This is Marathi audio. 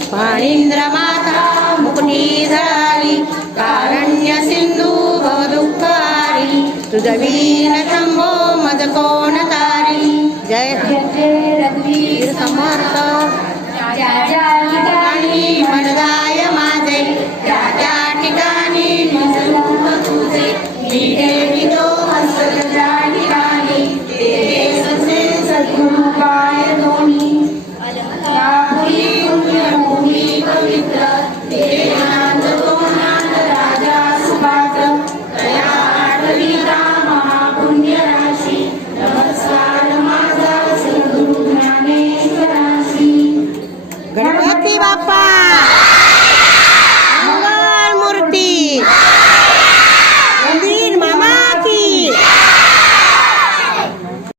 फाणींद्र माता मुकुटी धराली कारण्य सिंधू भवदुःखारी तुझवीन शंभो मज कोण तारी जय रघुवीर समर्थ ज्या ज्या ठिकाणी मनदाय माझे त्या त्या ठिकाणी निसरूप तुझे मी ठेवितो हस्त त्या ठिकाणी तेरे ससे सद्गुरु पाय दोन्ही भूमी पुण्यभूमी पवित्र तेरे नाथ तो नाथ राजा सुपात्र तया आठविता महापुण्य राशी नमस्कार माझा सद्गुरु ज्ञानेश्वराशी गणपती बाप्पा